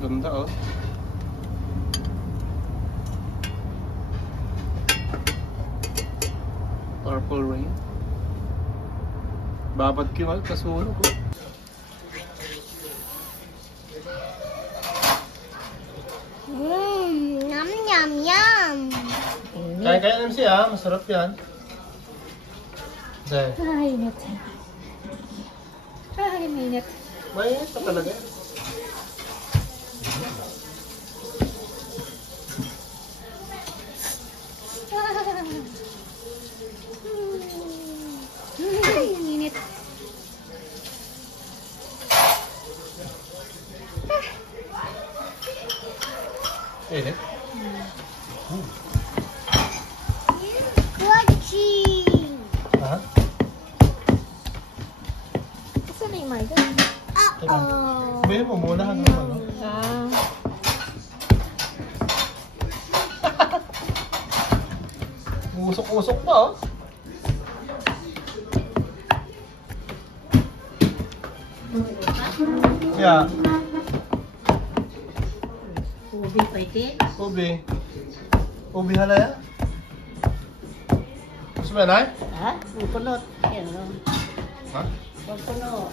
Ganda oh. Purple Rain. Babad kimal kasunog ko. Yum yum yum. Kaya naman siya, masarap yan. Dahil. Ay, init. Ay, mainit. Mainit pa talaga. Ay, init. Init? Crunchy. Ha? Saan na yung Marga? Uh-oh. Sabihin mo muna hanggang ano. Ah. Usok-usok pa oh. Yeah. Ubi pwede. Ubi halaya. Gusto mo yan ay? Ha? Pupunot. Yan o. Ha? Pupunot.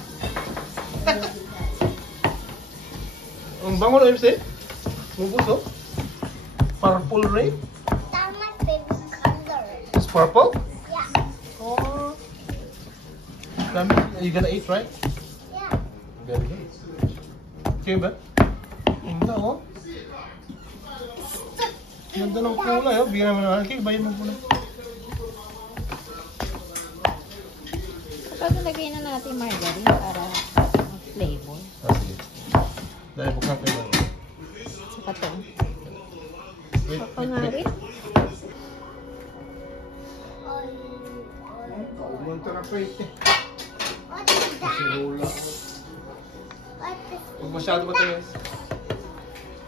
Ang bango na MC? Mubos oh. Purple Rain? That's my favorite color. It's purple? Yeah. Oh. Dami. You gonna eat, right? Yeah. Very good. Okay ba? Ganda oh. Ganda ng kulay oh. Bigyan naman ng cake. Bayan mo muna. Kapag nalagay na natin margarine para mag-flavor. Sige. Dahil buksan kayo ba? Saka ito. Wait. Papangarit. Umunta na pa ito. What is that? Sirula. What is Huwag masyado matinis.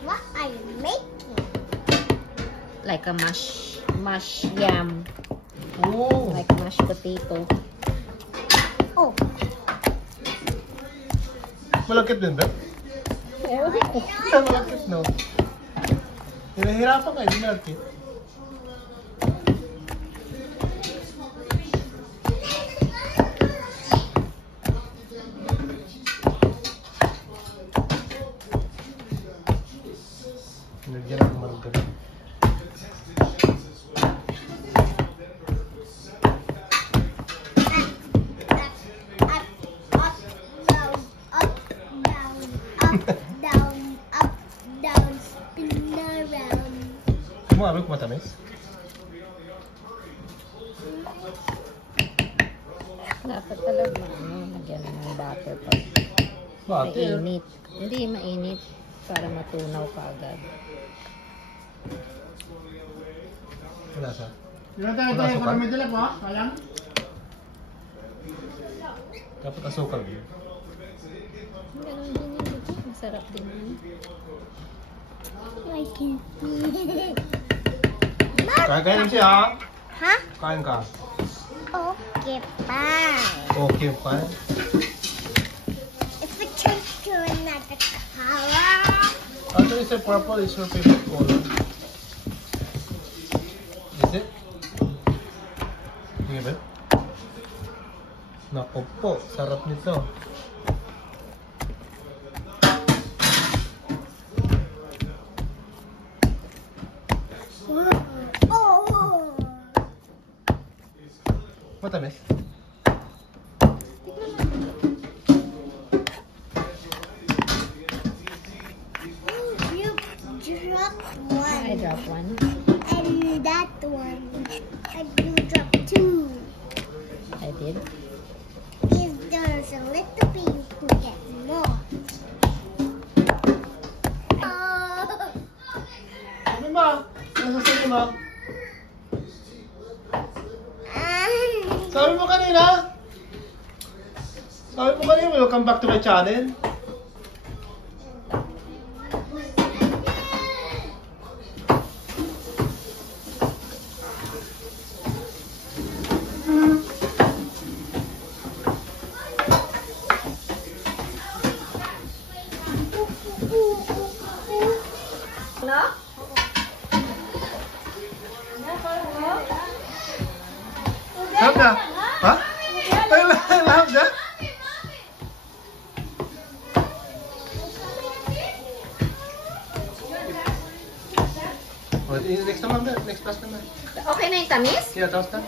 What are you making? Like a mash yam. Oo. Like a mashed potato. Oh. Malagkit din ba? Ewan ko. Malagkit no. Hinahirapan ka, hindi malagkit. Nilagyan ng margarine. Spin around. Sumabi kung matamis? Dapat talaga lagyan ng butter pa. Bakit? Mainit. Hindi mainit para matunaw ka agad. Wala sa. Wala tayo para may dala ko, sayang. Dapat asukal din. Ganun din yun. Masarap din yun. I can see. Kain siya ha? Huh? Kain ka. Okay, bye. Okay, fine. If we change to another color. Actually, say purple is your favorite color. Is it? Sige ba? Naku po, sarap nito. Oh. Matamis? You dropped one. I drop one. And that one. And you dropped two. I did. If there's a little bit, you can get more. Oh. Sabi mo? Ano sabi mo? Sabi mo kanina? Sabi mo kanina, welcome back to my channel. Lahap na? Ha? Ay, lahap na? Oh, next naman, next class naman. Okay na yung tamis? Yeah, tapos na.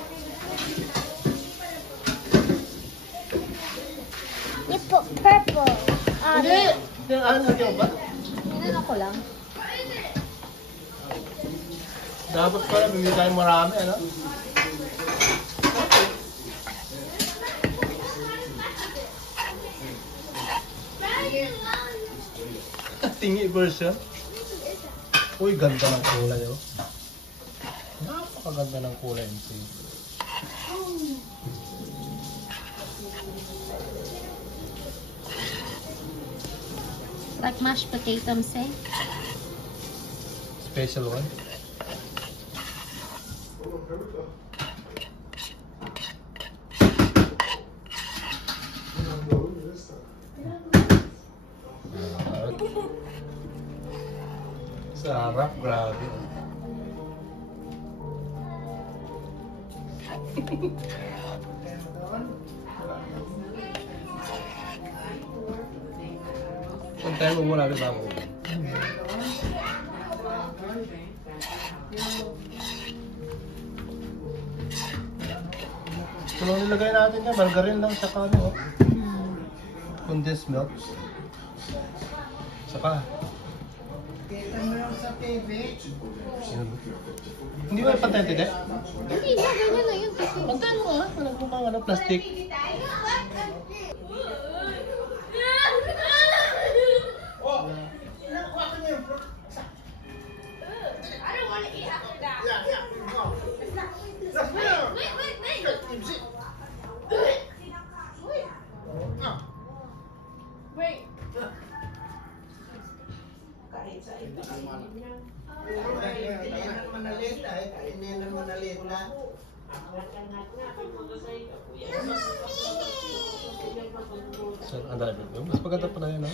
You put purple on Hindi! it. Yung ano, nagyaw ba? Inano ko lang. Dapat pala, bumili tayo marami, ano? Tingi version. Uy, ganda ng kulay, oh. Napakaganda ng kulay, MC. Like mashed potato, say. Special one. Sarap, grabe. Antayin mo muna kita ako. Ito lang nilagay natin yan, margarine lang, saka ano, oh. Condensed milk. Saka. Hindi ba patente, de? Hindi na, ganyan na yun. Pantayin mo nga, walang kumang ano, plastic. So, ang dami. Mas maganda pa na yun, ha?